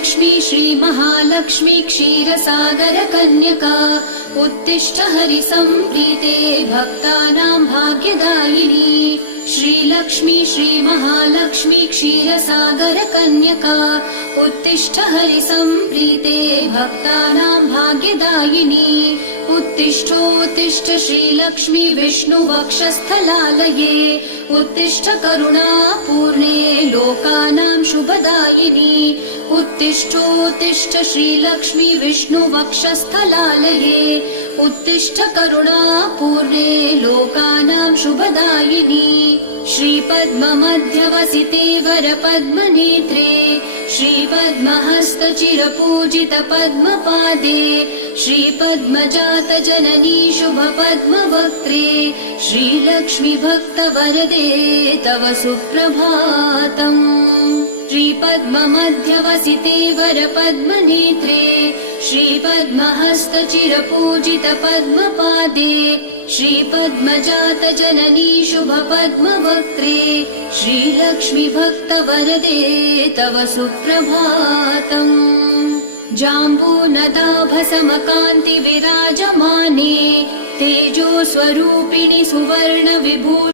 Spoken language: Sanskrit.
श्रीलक्ष्मी श्रीमहालक्ष्मी क्षीरसागर कन्यका उत्तिष्ठ हरिसम्प्रीते भक्तानां भाग्यदायिनी। श्रीलक्ष्मी श्रीमहालक्ष्मी क्षीरसागर कन्यका उत्तिष्ठ हरिसम्प्रीते भक्तानां भाग्यदायिनी। उत्तिष्ठोत्तिष्ठ श्रीलक्ष्मी विष्णुवक्षस्थलालये उत्तिष्ठ करुणापूर्णे लोकानां शुभदायिनी। उत्तिष्ठोत्तिष्ठ श्रीलक्ष्मी विष्णुवक्षस्थलालये उत्तिष्ठ करुणापूर्णे लोकानां शुभदायिनी। श्रीपद्ममध्यवसिते वरपद्मनेत्रे श्रीपद्महस्तचिरपूजित पद्मपादे श्रीपद्मजात जननी शुभपद्मवक्त्रे श्रीलक्ष्मी भक्तवरदे तव सुप्रभातम्। श्रीपद्ममध्यवसिते वरपद्मनेत्रे श्रीपद्महस्तचिरपूजित पद्मपादे श्रीपद्मजात जननी शुभपद्मवक्त्रे श्रीलक्ष्मी भक्तवरदे तव सुप्रभातम्। जाम्बूनदाभसमकान्ति विराजमाने तेजो स्वरूपिणि सुवर्ण विभूषिते